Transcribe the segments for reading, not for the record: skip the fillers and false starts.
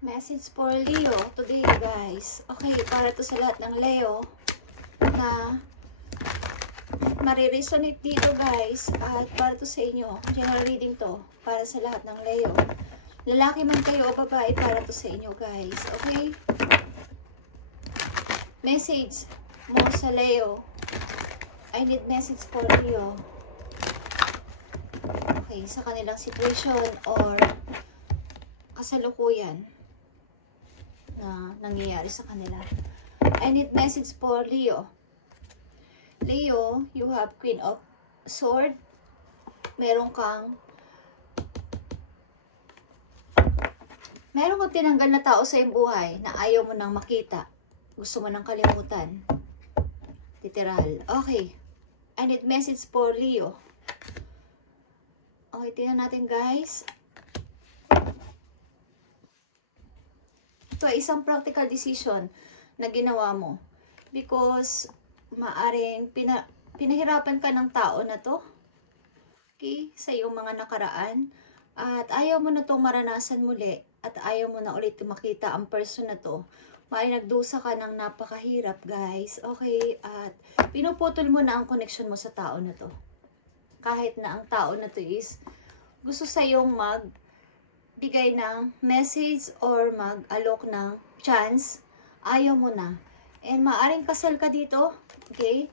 Message for Leo today, guys. Okay, para to sa lahat ng Leo na mariresonate dito, guys. At para to sa inyo. General reading to para sa lahat ng Leo. Lalaki man kayo o babae, para to sa inyo, guys. Okay? Message mo sa Leo. I need message for Leo. Okay, sa kanilang situation or kasalukuyan na nangyayari sa kanila. I need message for Leo. Leo, you have Queen of Sword. Meron kang tinanggal na tao sa iyong buhay na ayaw mo nang makita. Gusto mo nang kalimutan. Literal. Okay. I need message for Leo. Okay, tingnan natin, guys. Ito ay isang practical decision na ginawa mo. Because, maaring pinahirapan ka ng tao na to. Okay? Sa iyong mga nakaraan. At ayaw mo na itong maranasan muli. At ayaw mo na ulit makita ang person na to. Maaring nagdusa ka ng napakahirap, guys. Okay? At pinuputol mo na ang connection mo sa tao na to. Kahit na ang tao na to is gusto sa iyong bigay ng message or mag-alok ng chance, ayaw mo na. And maaring kasal ka dito, okay?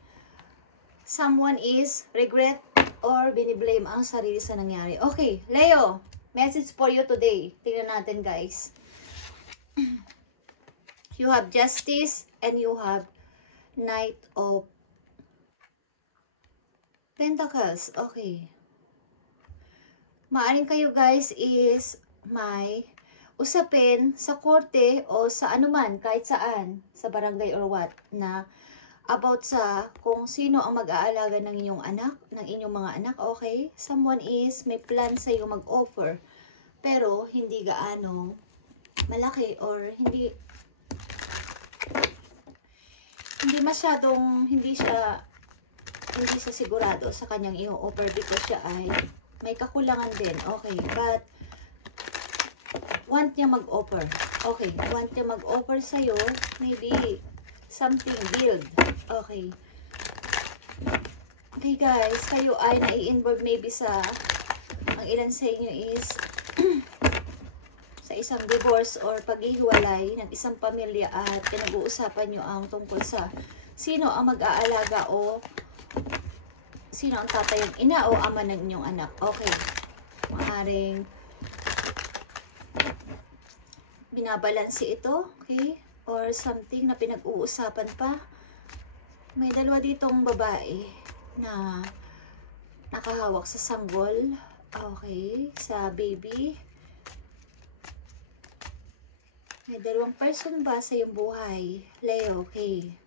Someone is regret or biniblame ang sarili sa nangyari. Okay, Leo, message for you today. Tingnan natin, guys. You have Justice and you have Knight of Pentacles. Okay. Maaring kayo, guys, is may usapin sa korte o sa anuman, kahit saan, sa barangay or what, na about sa kung sino ang mag-aalaga ng inyong anak, ng inyong mga anak, okay? Someone is may plan sa iyo mag-offer, pero hindi gaano malaki or hindi masyadong, hindi siya sigurado sa kanyang i-offer because siya ay may kakulangan din, okay? But want niya mag-offer. Okay, want niya mag-offer sa'yo, maybe something build. Okay. Okay, guys, kayo ay nai-involve maybe sa, ang ilan sa inyo is sa isang divorce or paghihiwalay ng isang pamilya at pinag-uusapan nyo ang tungkol sa sino ang mag-aalaga o sino ang tatayong ina o ama ng inyong anak. Okay. Maaring binabalansi ito, okay? Or something na pinag-uusapan pa. May dalawa ditong babae na nakahawak sa sanggol. Okay, sa baby. May dalawang person ba sa iyong buhay, Leo, okay?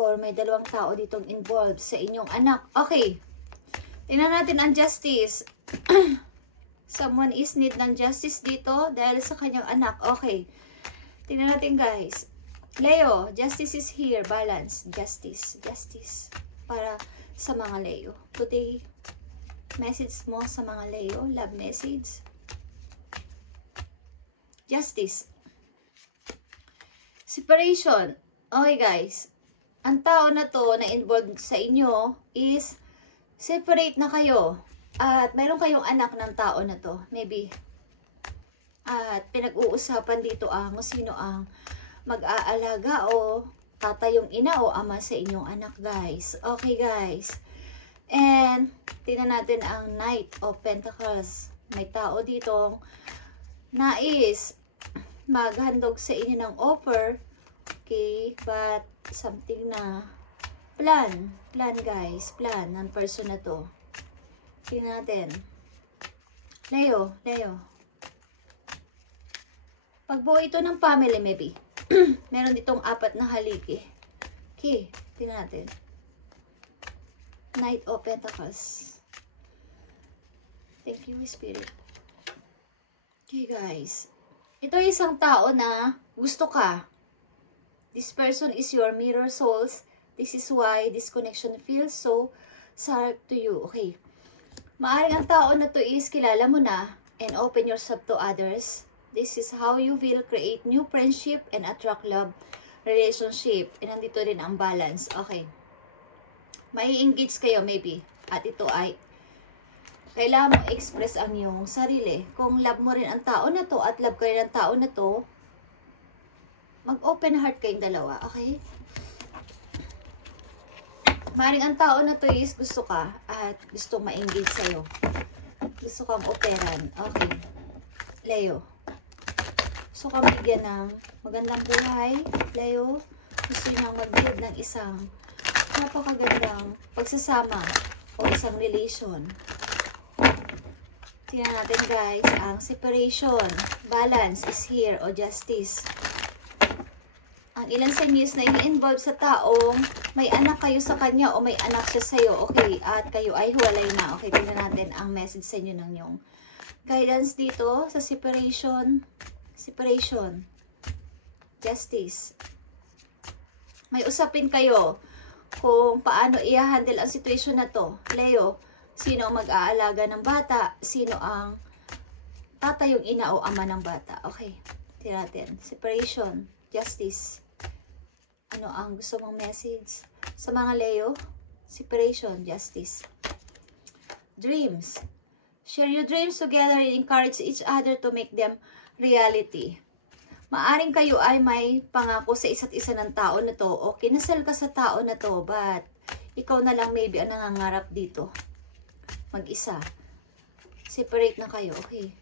Or may dalawang tao ditong involved sa inyong anak. Okay, tingnan natin ang Justice. Someone is need ng justice dito dahil sa kanyang anak. Okay. Tingnan natin, guys. Leo, justice is here. Balance. Justice. Justice. Para sa mga Leo. Today, message mo sa mga Leo. Love message. Justice. Separation. Okay, guys. Ang tao na to na involved sa inyo is separate na kayo. At mayroon kayong anak ng tao na to, maybe. At pinag-uusapan dito kung sino ang mag-aalaga o tatayong ina o ama sa inyong anak, guys. Okay, guys. And, tingnan natin ang Knight of Pentacles. May tao dito nais maghandog sa inyo ng offer. Okay, but something na plan, guys. Plan ng person na to. Tingnan natin. Leo. Pagbuo ito ng family, maybe. Meron ditong 4 na haligi. Okay, tingnan natin. Knight of Pentacles. Thank you, Spirit. Okay, guys. Ito ay isang tao na gusto ka. This person is your mirror souls. This is why this connection feels so sad to you. Okay. Maaring ang tao na to is kilala mo na, and open yourself to others. This is how you will create new friendship and attract love relationship. And nandito din ang balance. Okay. May engage kayo maybe. At ito ay kailangan mo express ang iyong sarili. Kung love mo rin ang tao na to at love ka rin ang tao na to, mag-open heart kayong dalawa, okay? Maring ang tao na to is gusto ka at gusto ma-engage sa'yo. Gusto kang operan, okay? Leo. Gusto kang bigyan ng magandang buhay, Leo. Gusto niyang mag-build ng isang napakagandang pagsasama o isang relation. Tingnan natin guys, ang separation, balance is here o justice. Ang ilan sa inyo is na i-involve sa taong may anak kayo sa kanya o may anak siya sa'yo, okay, at kayo ay huwalay na. Okay, tingnan natin ang message sa inyo ng yung guidance dito sa separation, justice. May usapin kayo kung paano i-handle ang situation na to, Leo. Sino ang mag-aalaga ng bata? Sino ang tatayong ina o ama ng bata? Okay. Tingnan natin. Separation. Justice. Ano ang gusto mong message? Sa mga Leo, separation. Justice. Dreams. Share your dreams together and encourage each other to make them reality. Maaring kayo ay may pangako sa isa't isa ng tao na to o kinasal ka sa tao na to but ikaw na lang maybe ang nangangarap dito. Mag-isa. Separate na kayo, okay?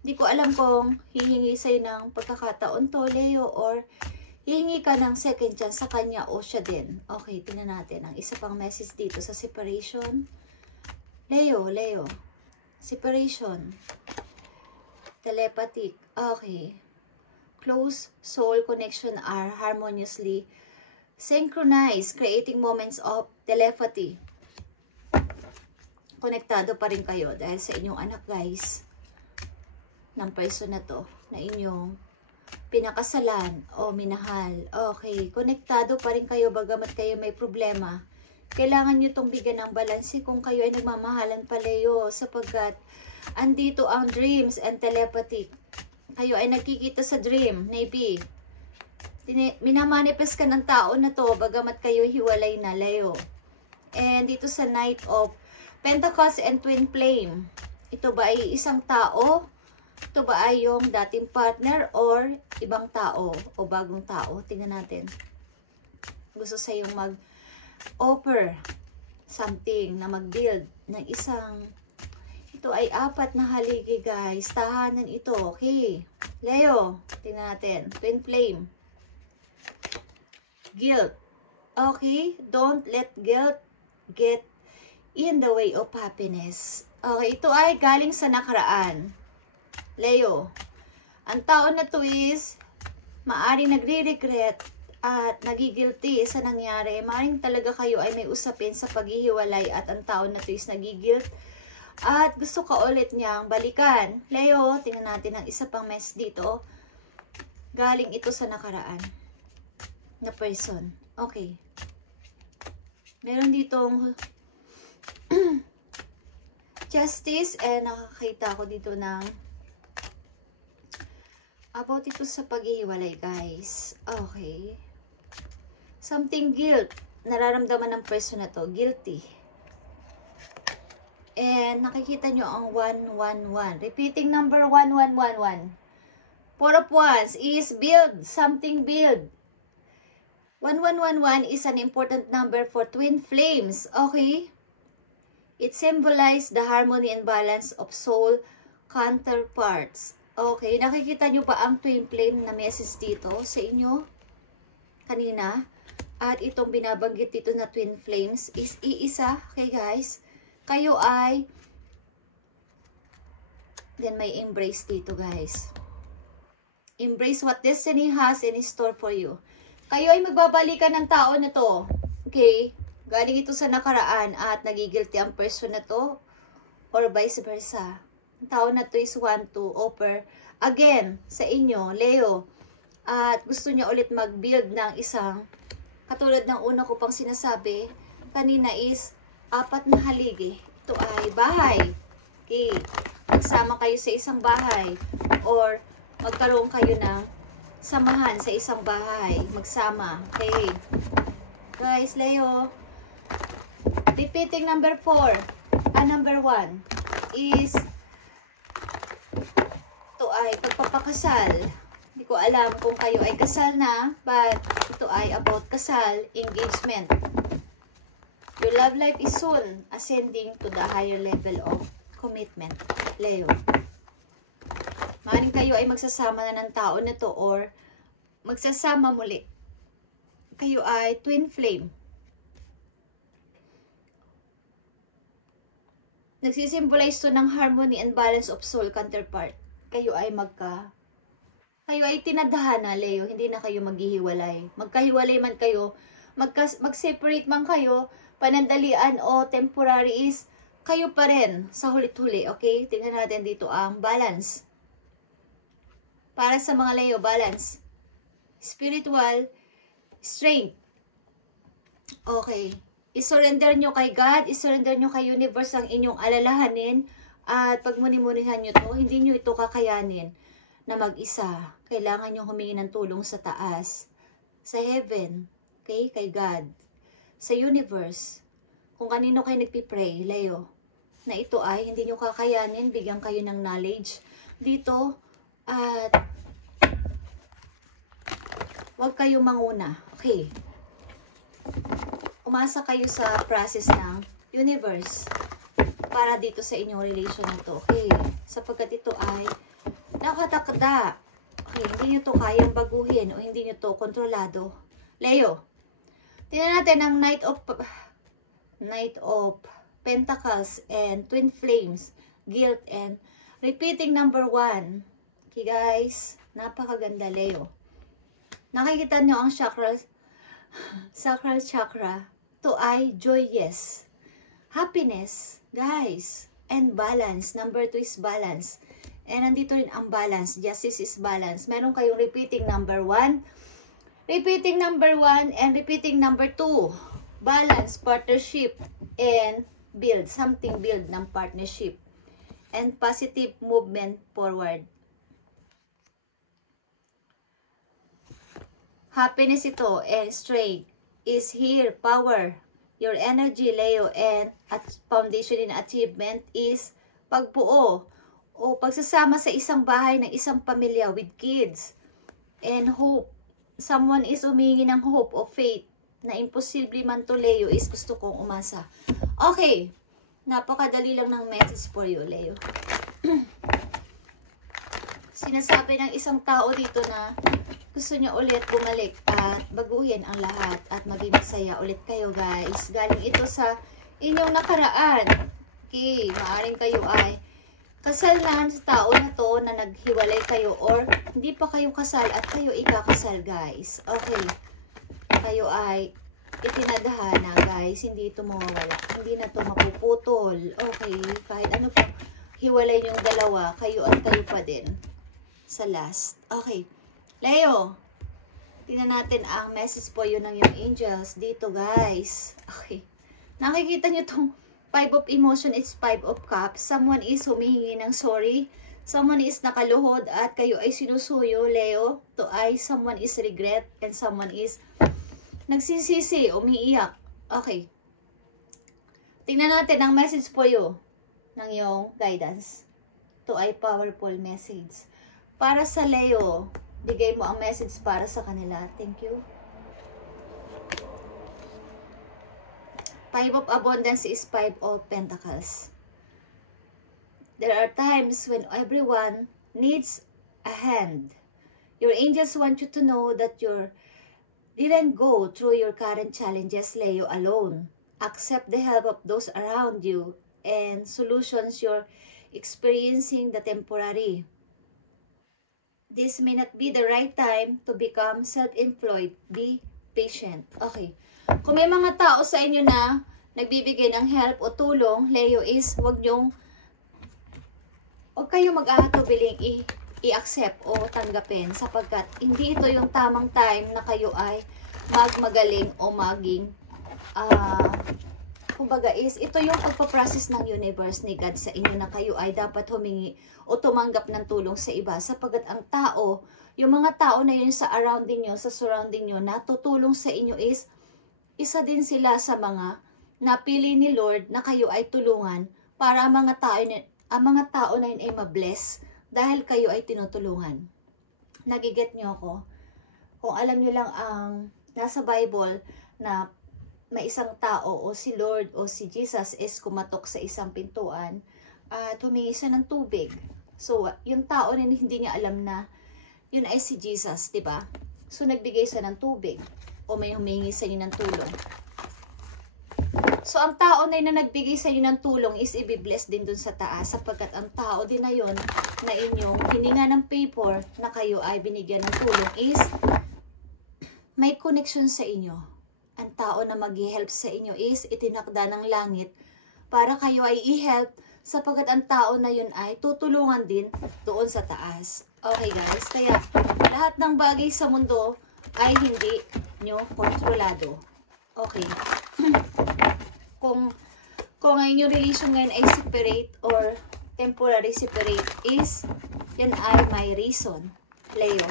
Hindi ko alam kung hihingi sa'yo ng pagkakataon to, Leo, or hihingi ka ng second chance sa kanya o siya din. Okay, tingnan natin ang isa pang message dito sa separation. Leo. Separation. Telepathic. Okay. Close soul connection are harmoniously synchronized, creating moments of telepathy. Konektado pa rin kayo dahil sa inyong anak guys ng person na to na inyong pinakasalan o minahal. Okay, konektado pa rin kayo bagamat kayo may problema. Kailangan nyo itong bigyan ng balanse kung kayo ay nagmamahalan pa, Leo, sapagkat andito ang dreams and telepathy. Kayo ay nagkikita sa dream, maybe. Minamanifest ka ng tao na to bagamat kayo hiwalay na, Leo. And dito sa Knight of Pentacles and Twin Flame. Ito ba ay isang tao? Ito ba ay yung dating partner or ibang tao o bagong tao? Tingnan natin. Gusto sa yung mag-offer something na mag-build ng isang... Ito ay 4 na haligi guys. Tahanan ito. Okay. Leo. Tingnan natin. Twin Flame. Guilt. Okay. Don't let guilt get in the way of happiness. Okay, ito ay galing sa nakaraan. Leo, ang tao na to is maaring nagre-regret at nagigilty sa nangyari. Maaring talaga kayo ay may usapin sa paghihiwalay at ang tao na to is nagigilt at gusto ka ulit niyang balikan. Leo, tingnan natin ang isa pang mess dito. Galing ito sa nakaraan na person. Okay. Meron ditong justice and nakakita ko dito ng about ito sa paghihiwalay guys. Okay. Something guilt. Nararamdaman ng person na to. Guilty. And nakikita nyo ang 111. Repeating number 1111. 4 of Wands is build. Something build. 1111 is an important number for twin flames. Okay? It symbolizes the harmony and balance of soul counterparts. Okay, nakikita nyo pa ang twin flame na message dito sa inyo kanina. At itong binabanggit dito na twin flames is iisa. Okay guys? Kayo ay then may embrace dito guys. Embrace what destiny has in store for you. Kayo ay magbabalikan ng tao na to. Okay? Galing ito sa nakaraan at nagigilty ang person na to or vice versa. Ang tao na to is want to offer again sa inyo, Leo. At gusto niya ulit mag-build ng isang, katulad ng una ko pang sinasabi, kanina is 4 na haligi. Ito ay bahay. Okay. At magsama kayo sa isang bahay or magkaroon kayo ng samahan sa isang bahay, magsama. Okay. Guys, Leo, repeating number 4, number 1 is ito ay pagpapakasal. Hindi ko alam kung kayo ay kasal na, but ito ay about kasal, engagement. Your love life is soon ascending to the higher level of commitment, Leo. Maaaring kayo ay magsasama na ng tao na to or magsasama muli. Kayo ay twin flame. Nagsisimbolize to ng harmony and balance of soul counterpart. Kayo ay tinadhana, Leo. Hindi na kayo maghihiwalay. Magkahiwalay man kayo, mag-separate man kayo, panandalian o temporary is kayo pa rin sa hulit-huli. Okay? Tingnan natin dito ang balance. Para sa mga Leo, balance. Spiritual strength. Okay. I-surrender nyo kay God, i-surrender nyo kay universe ang inyong alalahanin, at pag muni-munihan nyo to, hindi nyo ito kakayanin na mag-isa. Kailangan nyo humingi ng tulong sa taas, sa heaven, okay? Kay God, sa universe, kung kanino kayo nagpipray, Leo, na ito ay hindi nyo kakayanin, bigyan kayo ng knowledge dito, at huwag kayo manguna, okay? Umasa kayo sa process ng universe para dito sa inyong relation na to, okay? Sapagkat ito ay nakatakda. Okay, hindi nyo to kayang baguhin o hindi nyo to kontrolado. Leo, tingnan natin ang Knight of Pentacles and Twin Flames, Guilt and repeating number 1. Okay guys, napakaganda, Leo. Nakikita nyo ang sacral chakra. Ito ay joyous, happiness, guys, and balance. Number 2 is balance. And nandito rin ang balance. Justice is balance. Meron kayong repeating number 1, repeating number 1, and repeating number 2. Balance, partnership, and build. Something build ng partnership. And positive movement forward. Happiness ito and strength is here. Power. Your energy, Leo, and at foundation in achievement is pagbuo o pagsasama sa isang bahay ng isang pamilya with kids. And hope. Someone is humingi ng hope o faith na imposible man to, Leo, is gusto kong umasa. Okay. Napakadali lang ng message for you, Leo. Sinasabi ng isang tao dito na gusto niya ulit bumalik at baguhin ang lahat at maging masaya ulit kayo, guys. Galing ito sa inyong nakaraan. Okay, maaaring kayo ay kasal na sa tao na to na naghiwalay kayo or hindi pa kayo kasal at kayo ikakasal, guys. Okay, kayo ay itinadhana, guys. Hindi ito mawawala. Hindi na ito mapuputol. Okay, kahit ano pa hiwalay yung dalawa, kayo at kayo pa din sa last. Okay. Leo, tingnan natin ang message po yun ng yung angels dito, guys. Okay. Nakikita nyo itong 5 of emotion, it's 5 of cups. Someone is humihingi ng sorry. Someone is nakaluhod at kayo ay sinusuyo, Leo. To ay someone is regret and someone is nagsisisi, umiiyak. Okay. Tingnan natin ang message po yun ng yung guidance. To ay powerful message. Para sa Leo, bigay mo ang message para sa kanila. Thank you. 5 of abundance is 5 of pentacles. There are times when everyone needs a hand. Your angels want you to know that you didn't go through your current challenges, Leo, alone. Accept the help of those around you and solutions you're experiencing the temporary. This may not be the right time to become self-employed. Be patient. Okay. Kung may mga tao sa inyo na nagbibigay ng help o tulong, Leo, is huwag kayong mag-ahatubiling i-accept o tanggapin sapagkat hindi ito yung tamang time na kayo ay magmagaling o maging kumbaga is, ito yung pagpaprocess ng universe ni God sa inyo na kayo ay dapat humingi o tumanggap ng tulong sa iba. Sapagkat ang tao, yung mga tao na yun sa surrounding nyo, na tutulong sa inyo is, isa din sila sa mga napili ni Lord na kayo ay tulungan para ang mga tao na yun ay mabless dahil kayo ay tinutulungan. Nagiget nyo ako? Kung alam nyo lang ang nasa Bible na may isang tao o si Lord o si Jesus is kumatok sa isang pintuan at humingi siya ng tubig. So, yung tao na hindi niya alam na yun ay si Jesus, diba? So, nagbigay siya ng tubig o may humingi sa inyo ng tulong. So, ang tao na yun na nagbigay sa inyo ng tulong is i-bless din dun sa taas sapagkat ang tao din na yun na inyong hininga ng paper na kayo ay binigyan ng tulong is may connection sa inyo. Ang tao na mag-help sa inyo is itinakda ng langit para kayo ay i-help sapagkat ang tao na yun ay tutulungan din doon sa taas. Okay guys, kaya lahat ng bagay sa mundo ay hindi nyo kontrolado. Okay. kung ang inyong relation ngayon ay separate or temporary separate is, yan ay may reason. Leo,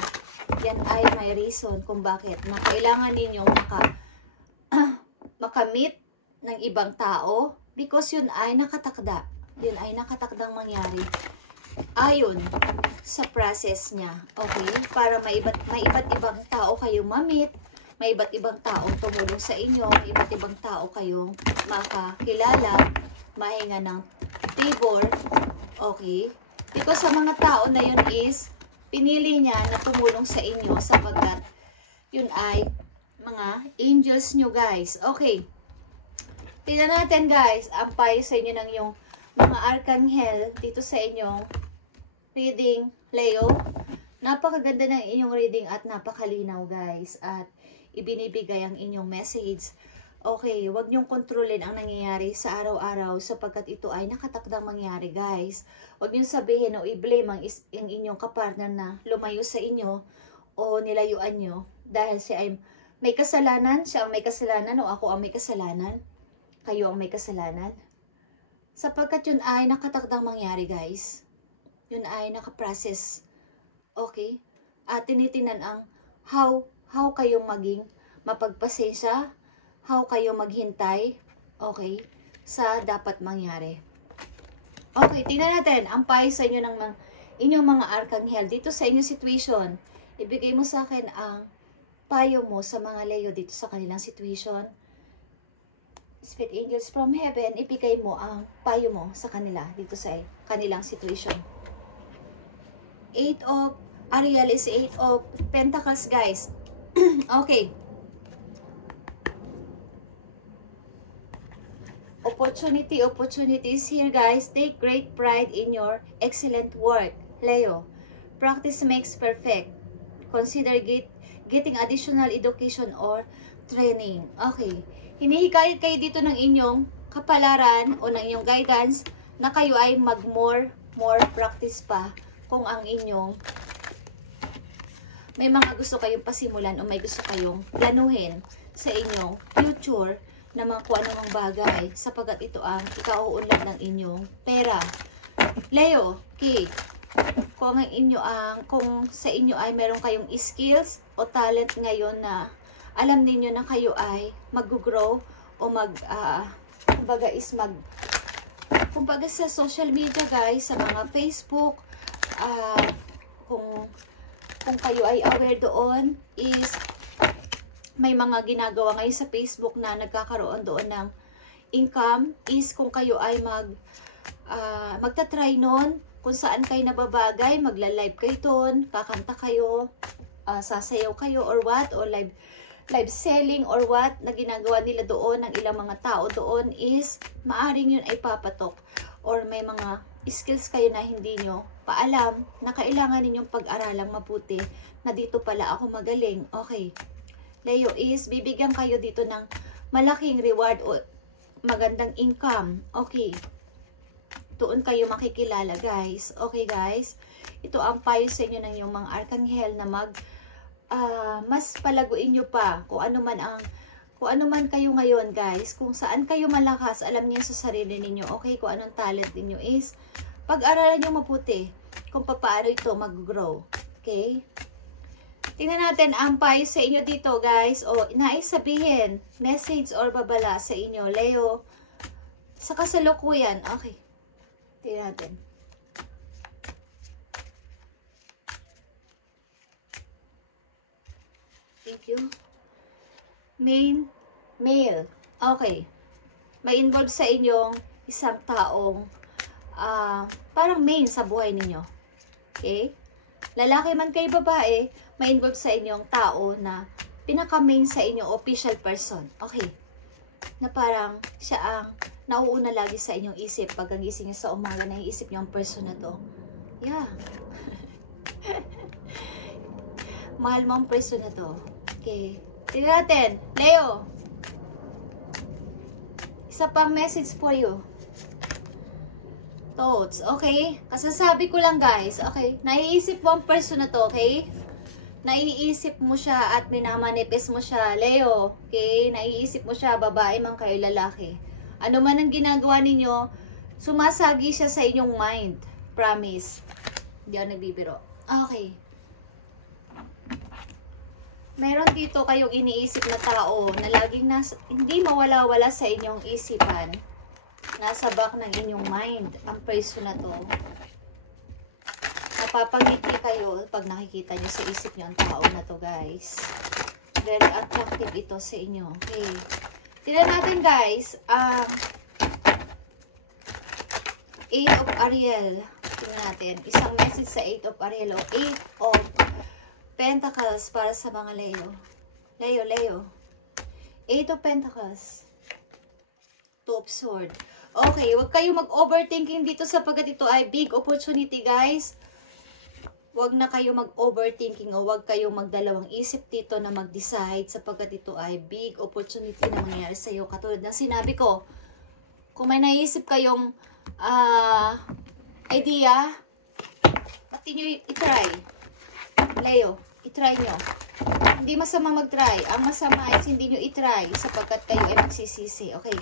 yan ay may reason kung bakit na kailangan ninyong makamit ng ibang tao because yun ay nakatakda. Yun ay nakatakdang mangyari ayon sa process niya. Okay? Para may iba't ibang tao kayong mamit, may iba't ibang taong tumulong sa inyo, may iba't ibang tao kayong makakilala, mahinga ng favor. Okay? Because sa mga tao na yun is, pinili niya na tumulong sa inyo sapagkat yun ay mga angels nyo guys. Okay. Tingnan natin guys, ang payo sa inyo ng yung mga arkanghel dito sa inyong reading, Leo. Napakaganda ng inyong reading at napakalinaw guys. At ibinibigay ang inyong message. Okay, huwag niyong kontrolin ang nangyayari sa araw-araw sapagkat ito ay nakatakdang mangyari guys. Huwag niyong sabihin o i-blame ang inyong kapartner na lumayo sa inyo o nilayuan niyo dahil siya ay may kasalanan, siya ang may kasalanan o ako ang may kasalanan, kayo ang may kasalanan. Sapagkat yun ay nakatakdang mangyari guys. Yun ay nakaprocess. Okay? At tinitingnan ang how kayong maging mapagpasensya, how kayo maghintay, okay, sa dapat mangyari. Okay, tingnan natin ang payo sa inyo ng inyong mga arkanghel dito sa inyong situation. Ibigay mo sa akin ang payo mo sa mga Leo dito sa kanilang situation. Spirit angels from heaven, ibigay mo ang payo mo sa kanila dito sa kanilang situation. 8 of Ariel is 8 of Pentacles guys. Okay. Opportunities here guys. Take great pride in your excellent work. Leo, practice makes perfect. Consider getting additional education or training. Okay. Hinihikayat kayo dito ng inyong kapalaran o ng inyong guidance na kayo ay more practice pa kung ang inyong may mga gusto kayong pasimulan o may gusto kayong planuhin sa inyong future na mga kung anumang bagay sapagkat ito ang ikauunlad ng inyong pera. Leo, okay. Kung sa inyo ay meron kayong skills o talent ngayon na alam niyo na kayo ay mag-grow o kumbaga sa social media guys, sa mga Facebook, kung kayo ay aware doon is may mga ginagawa ngayon sa Facebook na nagkakaroon doon ng income is kung kayo ay magta-try nun, kung saan kayo nababagay, magla-live kayo doon, kakanta kayo, sasayaw kayo or what, or live selling or what na ginagawa nila doon ng ilang mga tao doon is maaring yun ay papatok or may mga skills kayo na hindi nyo paalam na kailangan ninyong pag-aralang mabuti na dito pala ako magaling. Okay. Leo is bibigyan kayo dito ng malaking reward o magandang income. Okay. Doon kayo makikilala guys. Okay guys. Ito ang payo sa inyo ng yung mga arkanghel na mas palaguin nyo pa kung ano man ang Kung ano man kayo ngayon, guys, kung saan kayo malakas, alam niyo sa sarili ninyo, okay, kung anong talent ninyo is, pag-aralan nyo mabuti kung paano ito mag-grow. Okay? Tingnan natin ang payo sa inyo dito, guys. O, nais sabihin, message or babala sa inyo, Leo, sa kasalukuyan. Okay. Tingnan natin. Thank you. Male. Okay. May involved sa inyong isang taong parang main sa buhay ninyo. Okay? Lalaki man kayo babae, may involved sa inyong tao na pinaka-main sa inyong official person. Okay? Na parang siya ang nauuna lagi sa inyong isip. Pag ang gising niyo sa umaga, naiisip niyo ang person na to. Yeah. Mahal mo ang person na to. Okay. Tignan natin. Leo. Isa pang message for you. Thoughts. Okay? Kasasabi ko lang, guys. Okay? Naiisip mo ang person na to. Okay? Naiisip mo siya at minamanifest mo siya. Leo. Okay? Naiisip mo siya, babae man kayo, lalaki. Ano man ang ginagawa ninyo, sumasagi siya sa inyong mind. Promise. Hindi ako nagbibiro. Okay. Meron dito kayong iniisip na tao na laging hindi mawala-wala sa inyong isipan. Nasa back ng inyong mind ang person na to. Napapangiti kayo pag nakikita nyo sa isip nyo ang tao na to, guys. Very attractive ito sa inyo. Okay. Tignan natin, guys. 8 of Ariel. Tignan natin. Isang message sa 8 of Ariel o 8 of Pentacles para sa mga Leo. Leo. 8 of Pentacles. 2 of Swords. Okay, huwag kayo mag-overthinking dito sapagkat ito ay big opportunity, guys. Huwag na kayo mag-overthinking o huwag kayong magdalawang isip dito na mag-decide sapagkat ito ay big opportunity na mangyayari sa iyo. Katulad ng sinabi ko, kung may naisip kayong idea, pati nyo i-try. Leo, i-try nyo. Hindi masama mag-try. Ang masama is hindi nyo i-try sapagkat kayo ay magsisisi. Okay.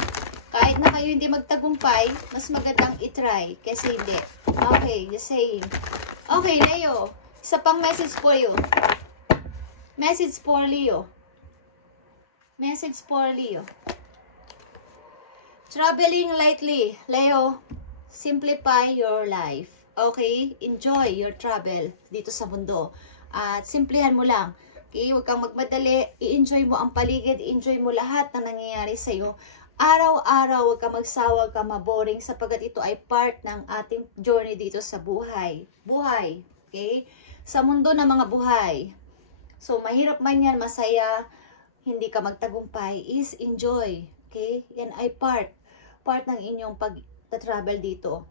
Kahit na kayo hindi magtagumpay, mas magandang i-try kasi hindi. Okay, just saying. Okay, Leo. Isa pang message for you. Message for Leo. Message for Leo. Traveling lightly. Leo, simplify your life. Okay? Enjoy your travel dito sa mundo. At simplihan mo lang. Okay? Huwag kang magmadali. I-enjoy mo ang paligid. I-enjoy mo lahat na nangyayari sa'yo. Araw-araw, huwag ka magsawa, huwag ka maboring sapagkat ito ay part ng ating journey dito sa buhay. Buhay, okay? Sa mundo ng mga buhay. So, mahirap man yan, masaya, hindi ka magtagumpay, is enjoy, okay? Yan ay part ng inyong pag-travel dito.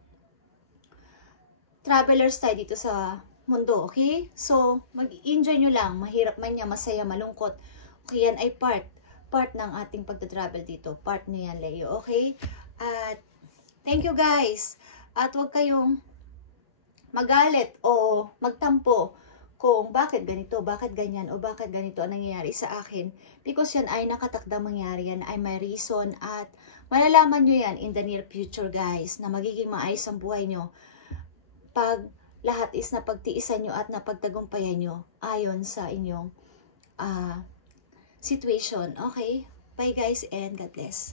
Travelers tayo dito sa mundo, okay? So, mag-enjoy nyo lang, mahirap man yan, masaya, malungkot. Okay, yan ay part ng ating pagta-travel dito. Part nyo yan, Leo. Okay? At, thank you guys. At huwag kayong magalit o magtampo kung bakit ganito, bakit ganyan, o bakit ganito ang nangyayari sa akin. Because yan ay nakatakdang mangyari. Yan ay may reason at malalaman nyo yan in the near future, guys, na magiging maayos ang buhay nyo. Pag lahat is napagtiisan nyo at napagtagumpayan nyo ayon sa inyong situation. Okay? Bye guys and God bless.